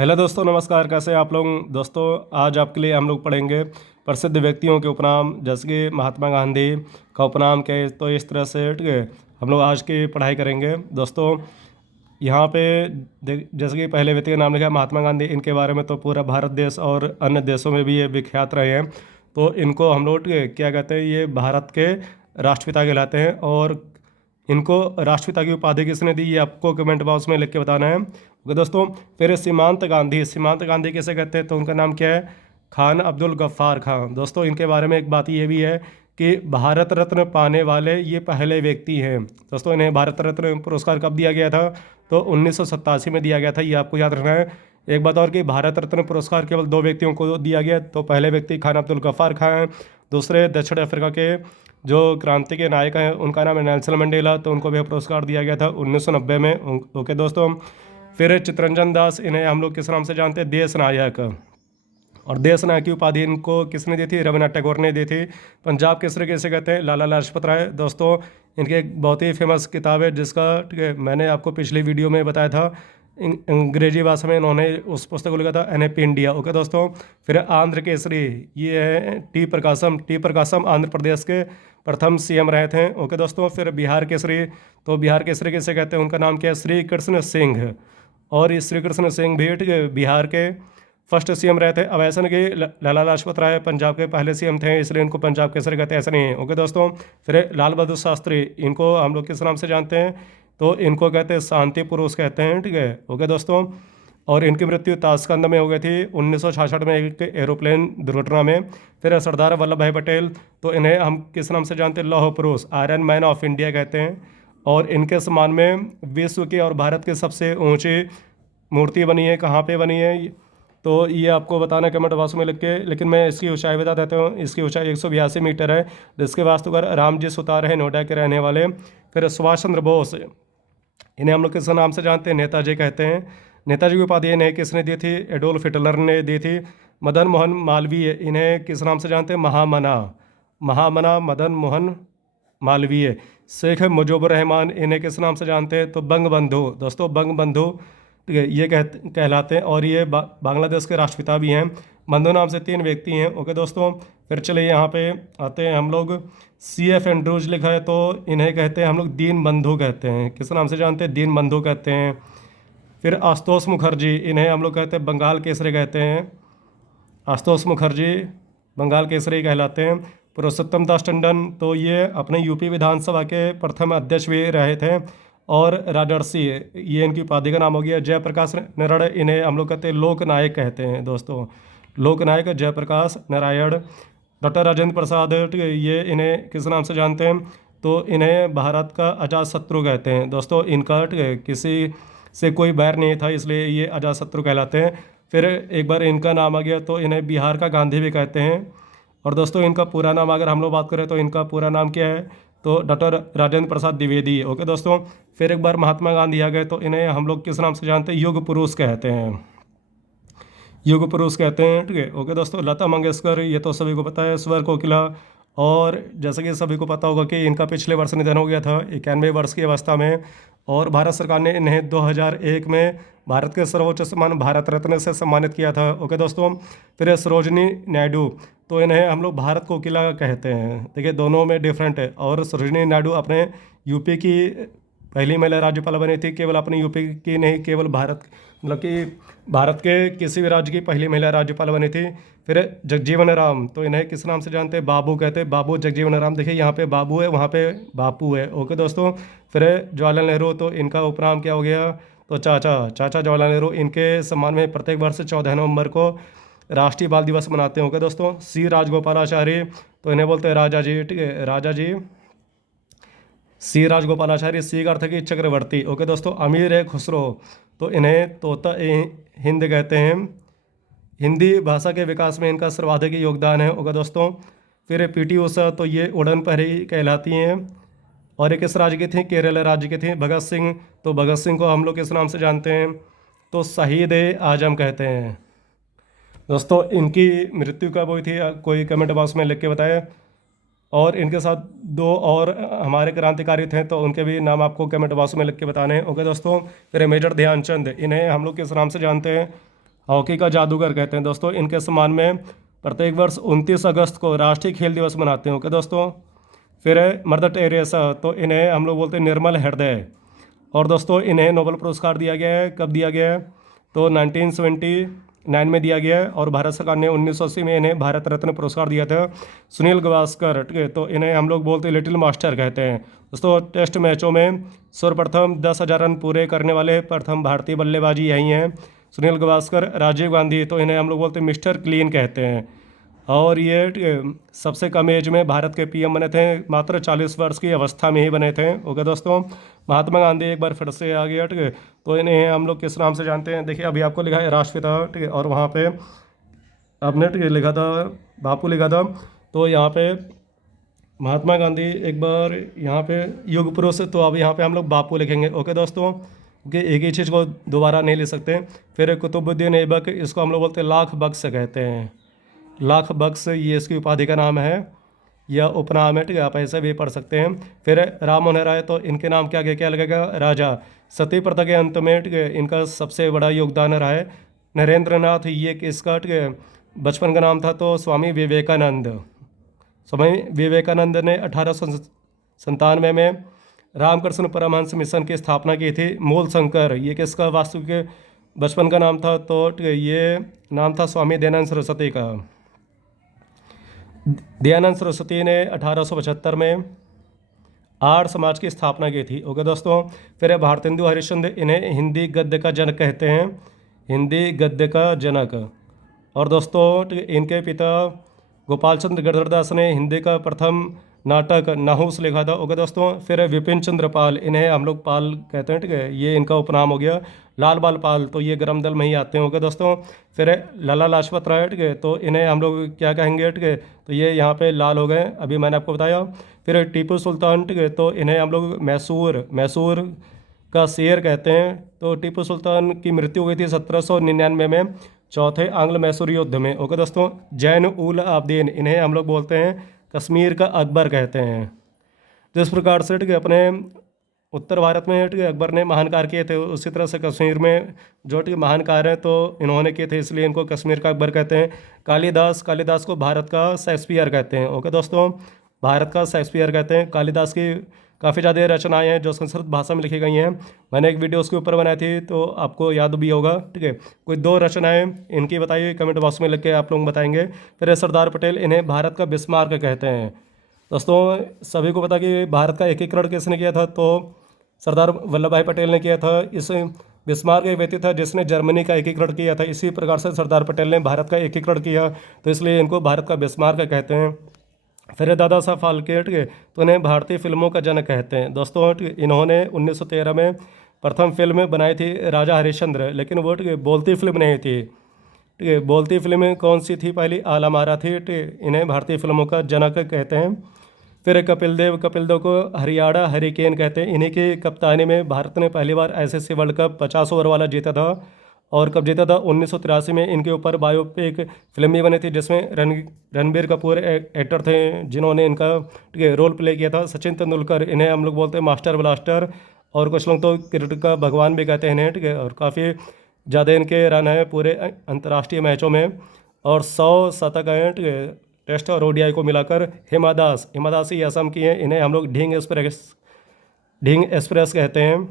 Hello दोस्तों, नमस्कार। कैसे हैं आप लोग? दोस्तों, आज आपके लिए हम लोग पढ़ेंगे प्रसिद्ध व्यक्तियों के उपनाम। जैसे कि महात्मा गांधी का उपनाम क्या है, तो इस तरह से ठीक है हम लोग आज की पढ़ाई करेंगे। दोस्तों, यहाँ पे जैसे कि पहले व्यक्ति का नाम लिखा है महात्मा गांधी। इनके बारे में तो पूरा भारत देश और अन्य देशों में भी ये विख्यात रहे हैं। तो इनको हम लोग क्या कहते हैं, ये भारत के राष्ट्रपिता कहलाते हैं। और इनको राष्ट्रपिता की उपाधि किसने दी, ये आपको कमेंट बॉक्स में लिख के बताना है। ओके दोस्तों। फिर सीमांत गांधी किसे कहते हैं, तो उनका नाम क्या है? खान अब्दुल गफ्फार खान। दोस्तों, इनके बारे में एक बात ये भी है कि भारत रत्न पाने वाले ये पहले व्यक्ति हैं। दोस्तों, इन्हें भारत रत्न पुरस्कार कब दिया गया था? तो 1987 में दिया गया था। ये आपको याद रखना है। एक बात और कि भारत रत्न पुरस्कार केवल दो व्यक्तियों को दिया गया। तो पहले व्यक्ति खान अब्दुल गफ्फार खान हैं। दूसरे दक्षिण अफ्रीका के जो क्रांति के नायक हैं, उनका नाम है नेल्सन मंडेला। तो उनको भी पुरस्कार दिया गया था 1990 में। ओके दोस्तों। फिर चित्तरंजन दास, इन्हें हम लोग किस नाम से जानते हैं? देश नायक। और देश नायक की उपाधि इनको किसने दी थी? रविन्द्रनाथ टैगोर ने दी थी। पंजाब केसरी किसे कहते हैं? लाला लाजपत राय। दोस्तों, इनकी एक बहुत ही फेमस किताब है जिसका ठीक है मैंने आपको पिछली वीडियो में बताया था। अंग्रेजी भाषा में इन्होंने उस पुस्तक को लिखा था एनएपी इंडिया। ओके दोस्तों। फिर आंध्र केसरी, ये है टी प्रकाशम आंध्र प्रदेश के प्रथम सीएम रहे थे। ओके दोस्तों। फिर बिहार केसरी, तो बिहार केसरी किसे कहते हैं? उनका नाम क्या है? श्री कृष्ण सिंह। और ये श्री कृष्ण सिंह भी ठीक है बिहार के फर्स्ट सीएम रहे थे। अब ऐसा नहीं कि लाला लाजपत राय पंजाब के पहले सीएम थे इसलिए इनको पंजाब केसरी कहते हैं, ऐसा नहीं है। ओके दोस्तों। फिर लाल बहादुर शास्त्री, इनको हम लोग किस नाम से जानते हैं? तो इनको कहते हैं शांति पुरुष कहते हैं। ठीक है। ओके दोस्तों। और इनकी मृत्यु ताशकंद में हो गई थी 1966 में एक एरोप्लेन दुर्घटना में। फिर सरदार वल्लभ भाई पटेल, तो इन्हें हम किस नाम से जानते हैं? लौह पुरुष, आयरन मैन ऑफ इंडिया कहते हैं। और इनके सम्मान में विश्व की और भारत की सबसे ऊंची मूर्ति बनी है। कहाँ पे बनी है? तो ये आपको बताना कमेंट बॉक्स में लिख के। लेकिन मैं इसकी ऊंचाई बता देता हूँ। इसकी ऊंचाई 182 मीटर है, जिसके वास्तुकार रामजी सुतार है, नोएडा के रहने वाले। फिर सुभाष चंद्र बोस, इन्हें हम लोग किस नाम से जानते हैं? नेताजी कहते हैं। नेताजी की उपाधि इन्हें किसने दी थी? एडोल्फ हिटलर ने दी थी। मदन मोहन मालवीय, इन्हें किस नाम से जानते हैं? महामना। महामना मदन मोहन मालवीय। शेख मुजीबुर रहमान, इन्हें किस नाम से जानते हैं? तो बंग बंधु। दोस्तों, बंग बंधु ठीक है ये कहलाते हैं। और ये बांग्लादेश के राष्ट्रपिता भी हैं। बंधु नाम से 3 व्यक्ति हैं। ओके दोस्तों। फिर चलिए यहाँ पे आते हैं हम लोग। CF एंड्रूज लिखा है, तो इन्हें कहते हैं हम लोग दीन बंधु कहते हैं। किस नाम से जानते हैं? दीन बंधु कहते हैं। फिर आशुतोष मुखर्जी, इन्हें हम लोग कहते हैं बंगाल केसरी कहते हैं। आशुतोष मुखर्जी बंगाल केसरी कहलाते हैं। पुरुषोत्तम दास टंडन, तो ये अपने यूपी विधानसभा के प्रथम अध्यक्ष भी रहे थे। और राजर्षि, ये इनकी उपाधि का नाम हो गया। जयप्रकाश नारायण, इन्हें हम लोग कहते हैं लोकनायक कहते हैं। दोस्तों, लोकनायक जयप्रकाश नारायण। डॉक्टर राजेंद्र प्रसाद, ठीक है ये इन्हें किस नाम से जानते हैं? तो इन्हें भारत का अजात शत्रु कहते हैं। दोस्तों, इनका ठीक है किसी से कोई बैर नहीं था, इसलिए ये अजात शत्रु कहलाते हैं। फिर एक बार इनका नाम आ गया तो इन्हें बिहार का गांधी भी कहते हैं। और दोस्तों, इनका पूरा नाम अगर हम लोग बात करें तो इनका पूरा नाम क्या है? तो डॉक्टर राजेंद्र प्रसाद द्विवेदी। ओके दोस्तों। फिर एक बार महात्मा गांधी आ गए तो इन्हें हम लोग किस नाम से जानते हैं? युग पुरुष कहते हैं। युग पुरुष कहते हैं। ठीक है। ओके दोस्तों। लता मंगेशकर, ये तो सभी को पता है, स्वर कोकिला। और जैसे कि सभी को पता होगा कि इनका पिछले वर्ष निधन हो गया था 91 वर्ष की अवस्था में। और भारत सरकार ने इन्हें 2001 में भारत के सर्वोच्च सम्मान भारत रत्न से सम्मानित किया था। ओके दोस्तों। फिर सरोजनी नायडू, तो इन्हें हम लोग भारत कोकिला कहते हैं। देखिए, दोनों में डिफरेंट है। और सरोजनी नायडू अपने यूपी की पहली महिला राज्यपाल बनी थी। केवल अपने यूपी की नहीं, केवल भारत मतलब कि भारत के किसी भी राज्य की पहली महिला राज्यपाल बनी थी। फिर जगजीवन राम, तो इन्हें किस नाम से जानते हैं? बाबू कहते हैं। बाबू जगजीवन राम। देखिए, यहाँ पे बाबू है, वहाँ पे बापू है। ओके दोस्तों। फिर जवाहरलाल नेहरू, तो इनका उपनाम क्या हो गया? तो चाचा जवाहरलाल नेहरू। इनके सम्मान में प्रत्येक वर्ष 14 नवंबर को राष्ट्रीय बाल दिवस मनाते हैं। ओके दोस्तों। सी राजगोपालाचारी, तो इन्हें बोलते हैं राजा जी। ठीक है, राजा जी। सी राजगोपालाचारी, सी का अर्थ है कि चक्रवर्ती। ओके दोस्तों। अमीर है खुसरो, तो इन्हें तोता हिंद कहते हैं। हिंदी भाषा के विकास में इनका सर्वाधिक योगदान है। ओके दोस्तों। फिर पीटी उषा, तो ये उड़न पहरी कहलाती हैं। और ये किस राज्य की थी? केरल राज्य की थी। भगत सिंह, तो भगत सिंह को हम लोग किस नाम से जानते हैं? तो शहीद आजम कहते हैं। दोस्तों, इनकी मृत्यु कब हुई थी? कोई कमेंट बॉक्स में लिख के बताएं। और इनके साथ 2 और हमारे क्रांतिकारी थे, तो उनके भी नाम आपको कमेंट बॉक्स में लिख के बताने हैं। ओके दोस्तों। फिर मेजर ध्यानचंद, इन्हें हम लोग किस नाम से जानते हैं? हॉकी का जादूगर कहते हैं दोस्तों। इनके सम्मान में प्रत्येक वर्ष 29 अगस्त को राष्ट्रीय खेल दिवस मनाते हैं। ओके दोस्तों। फिर है मदर टेरेसा, तो इन्हें हम लोग बोलते हैं निर्मल हृदय। और दोस्तों इन्हें नोबेल पुरस्कार दिया गया है। कब दिया गया है? तो 1979 में दिया गया है। और भारत सरकार ने 1980 में इन्हें भारत रत्न पुरस्कार दिया था। सुनील गावस्कर, ठीक है, तो इन्हें हम लोग बोलते हैं लिटिल मास्टर कहते हैं। दोस्तों टेस्ट मैचों में सर्वप्रथम 10,000 रन पूरे करने वाले प्रथम भारतीय बल्लेबाजी यही हैं, सुनील गावस्कर। राजीव गांधी, तो इन्हें हम लोग बोलते हैं मिस्टर क्लीन कहते हैं। और ये सबसे कम एज में भारत के पीएम बने थे, मात्र 40 वर्ष की अवस्था में ही बने थे। ओके दोस्तों। महात्मा गांधी एक बार फिर से आ गया, ठीक है, तो इन्हें हम लोग किस नाम से जानते हैं? देखिए अभी आपको लिखा है राष्ट्रपिता, ठीक है, और वहाँ पे आपने ठीक है लिखा था बापू लिखा था, तो यहाँ पे महात्मा गांधी एक बार यहाँ पे युग पुरुष, तो अब यहाँ पे हम लोग बापू लिखेंगे। ओके दोस्तों, क्योंकि एक ही चीज़ को दोबारा नहीं लिख सकते। फिर कुतुबुद्दीन ऐबक, इसको हम लोग बोलते हैं लाख बख्श कहते हैं। लाख बख्श ये इसकी उपाधि का नाम है या उपनाम है, ठीक है, आप ऐसे भी पढ़ सकते हैं। फिर राम मनोहर राय, तो इनके नाम के आगे क्या लगेगा? राजा। सती प्रथा के अंत में, ठीक है, इनका सबसे बड़ा योगदान रहा है। नरेंद्र नाथ, ये किसका, ठीक है, बचपन का नाम था? तो स्वामी विवेकानंद। स्वामी विवेकानंद ने 1897 में रामकृष्ण परमहंस मिशन की स्थापना की थी। मूल शंकर, ये किसका वास्तु के बचपन का नाम था? तो ठीक है, ये नाम था स्वामी दयानंद सरस्वती का। दयानंद सरस्वती ने 1875 में आर्य समाज की स्थापना की थी। ओके दोस्तों। फिर है भारतेंदु हरिश्चंद्र, इन्हें हिंदी गद्य का जनक कहते हैं, हिंदी गद्य का जनक। और दोस्तों इनके पिता गोपाल चंद्र गदरदास ने हिंदी का प्रथम नाटक नाहूस लिखा था। ओके दोस्तों। फिर है विपिन चंद्र पाल, इन्हें हम लोग पाल कहते हैं, ठीक है, ये इनका उपनाम हो गया। लाल बाल पाल, तो ये गरम दल में ही आते हैं। ओके दोस्तों। फिर है लाला लाजपत राय, ठीक है, तो इन्हें हम लोग क्या कहेंगे? ठीक है, तो ये यहाँ पे लाल हो गए, अभी मैंने आपको बताया। फिर है टीपू सुल्तान, ठीक है, तो इन्हें हम लोग मैसूर का शेर कहते हैं। तो टीपू सुल्तान की मृत्यु हुई थी 1799 में चौथे आंग्ल मैसूर युद्ध में। ओके दोस्तों। जैन उल आबदीन, इन्हें हम लोग बोलते हैं कश्मीर का अकबर कहते हैं। जिस प्रकार से, ठीक है, अपने उत्तर भारत में, ठीक है, अकबर ने महान कार्य किए थे, उसी तरह से कश्मीर में जो, ठीक है, महान कार्य हैं तो इन्होंने किए थे, इसलिए इनको कश्मीर का अकबर कहते हैं। कालिदास को भारत का शेक्सपियर कहते हैं। ओके दोस्तों, भारत का शेक्सपियर कहते हैं। कालिदास की काफ़ी ज़्यादा रचनाएं हैं जो संस्कृत भाषा में लिखी गई हैं। मैंने एक वीडियो उसके ऊपर बनाई थी, तो आपको याद भी होगा, ठीक है। कोई 2 रचनाएं इनकी बताइए, कमेंट बॉक्स में लिख के आप लोग बताएंगे। फिर सरदार पटेल, इन्हें भारत का बिस्मार्क कहते हैं। दोस्तों सभी को पता कि भारत का एकीकरण किसने किया था? तो सरदार वल्लभ भाई पटेल ने किया था। इस बिस्मार्क एक व्यक्ति था जिसने जर्मनी का एकीकरण किया था। इसी प्रकार से सरदार पटेल ने भारत का एकीकरण किया, तो इसलिए इनको भारत का बिस्मार्क कहते हैं। फिर दादा साहब फाल्के, ठीक है, तो इन्हें भारतीय फिल्मों का जनक कहते हैं। दोस्तों इन्होंने 1913 में प्रथम फिल्म बनाई थी राजा हरिश्चंद्र, लेकिन वो, ठीक है, बोलती फिल्म नहीं थी, ठीक है। बोलती फिल्म कौन सी थी? पहली आला मारा थी, ठीक है। इन्हें भारतीय फिल्मों का जनक कहते हैं। फिर कपिल देव को हरियाणा हरिकेन कहते हैं। इन्हीं की कप्तानी में भारत ने पहली बार आईसीसी वर्ल्ड कप 50 ओवर वाला जीता था। और कब जीता था? 1983 में। इनके ऊपर बायोपिक फिल्म भी बनी थी जिसमें रणबीर कपूर एक्टर थे जिन्होंने इनका, ठीक है, रोल प्ले किया था। सचिन तेंदुलकर, इन्हें हम लोग बोलते हैं मास्टर ब्लास्टर, और कुछ लोग तो क्रिकेट का भगवान भी कहते हैं इन्हें, ठीक है। और काफ़ी ज़्यादा इनके रन हैं पूरे अंतर्राष्ट्रीय मैचों में, और 100 शतक हैं, ठीक है, टेस्ट और ओडीआई को मिलाकर। हिमा दास ही असम की हैं, इन्हें हम लोग ढींग एक्सप्रेस कहते हैं।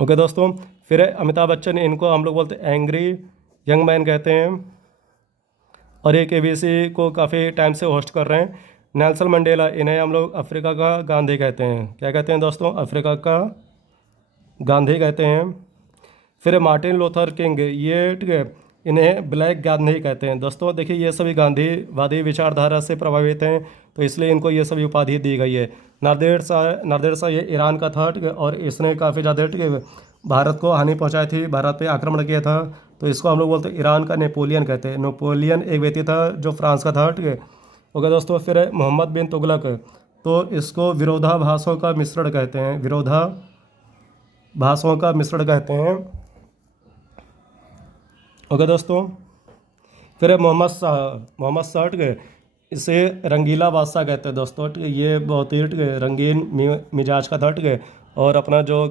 ओके दोस्तों। फिर अमिताभ बच्चन, इनको हम लोग बोलते हैं एंग्री यंग मैन कहते हैं, और ये केबीसी को काफ़ी टाइम से होस्ट कर रहे हैं। नेल्सन मंडेला, इन्हें हम लोग अफ्रीका का गांधी कहते हैं। क्या कहते हैं दोस्तों? अफ्रीका का गांधी कहते हैं। फिर मार्टिन लूथर किंग, ये, ठीक है, इन्हें ब्लैक गांधी कहते हैं। दोस्तों देखिए ये सभी गांधीवादी विचारधारा से प्रभावित हैं, तो इसलिए इनको ये सभी उपाधि दी गई है। नादेर शाह ये ईरान का था, ठीक है, और इसने काफ़ी ज़्यादा, ठीक है, भारत को हानि पहुंचाई थी, भारत पे आक्रमण किया था, तो इसको हम लोग बोलते हैं ईरान का नेपोलियन कहते हैं। नेपोलियन एक व्यक्ति था जो फ्रांस का था, ठीक है। ओके दोस्तों। फिर मोहम्मद बिन तुगलक, तो इसको विरोधाभासों का मिश्रण कहते हैं, विरोधाभासों का मिश्रण कहते हैं। ओके दोस्तों। फिर मोहम्मद शाह, ठीक है, इसे रंगीला बादशाह कहते हैं दोस्तों, ठीक है। ये बहुत ही, ठीक है, रंगीन मिजाज का था, ठीक है, और अपना जो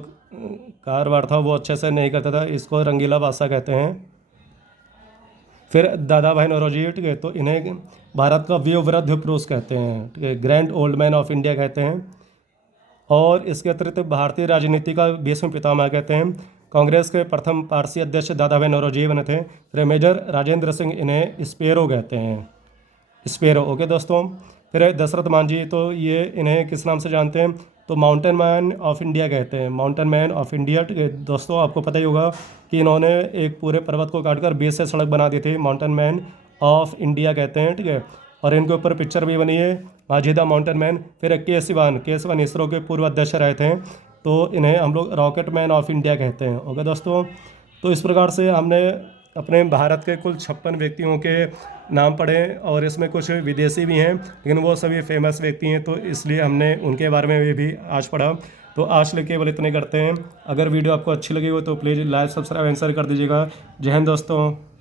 कारभार था वो अच्छे से नहीं करता था, इसको रंगीला बादशाह कहते हैं। फिर दादा भाई नौरोजी, ठीक है, तो इन्हें भारत का वयोवृद्ध पुरुष कहते हैं, ठीक है, grand old man of India कहते हैं। और इसके अतिरिक्त भारतीय राजनीति का 20वें पितामह कहते हैं। कांग्रेस के प्रथम पारसी अध्यक्ष दादा भाई नौरोजी बने थे। फिर मेजर राजेंद्र सिंह, इन्हें स्पेरो कहते हैं, स्पेरो। ओके दोस्तों। फिर दशरथ मांझी, तो ये इन्हें किस नाम से जानते हैं, तो माउंटेन मैन ऑफ इंडिया कहते हैं, माउंटेन मैन ऑफ इंडिया। ठीक है दोस्तों, आपको पता ही होगा कि इन्होंने एक पूरे पर्वत को काटकर बीच से सड़क बना दी थी, माउंटेन मैन ऑफ इंडिया कहते हैं, ठीक है। और इनके ऊपर पिक्चर भी बनी है, मांझी द माउंटेन मैन। फिर के सिवन इसरो के पूर्व अध्यक्ष रहे थे, तो इन्हें हम लोग रॉकेट मैन ऑफ इंडिया कहते हैं। ओके दोस्तों, तो इस प्रकार से हमने अपने भारत के कुल 56 व्यक्तियों के नाम पढ़े, और इसमें कुछ विदेशी भी हैं, लेकिन वो सभी फेमस व्यक्ति हैं, तो इसलिए हमने उनके बारे में भी आज पढ़ा। तो आज के लिए केवल इतने करते हैं। अगर वीडियो आपको अच्छी लगी हो तो प्लीज़ लाइक, सब्सक्राइब, आंसर कर दीजिएगा। जय हिंद दोस्तों।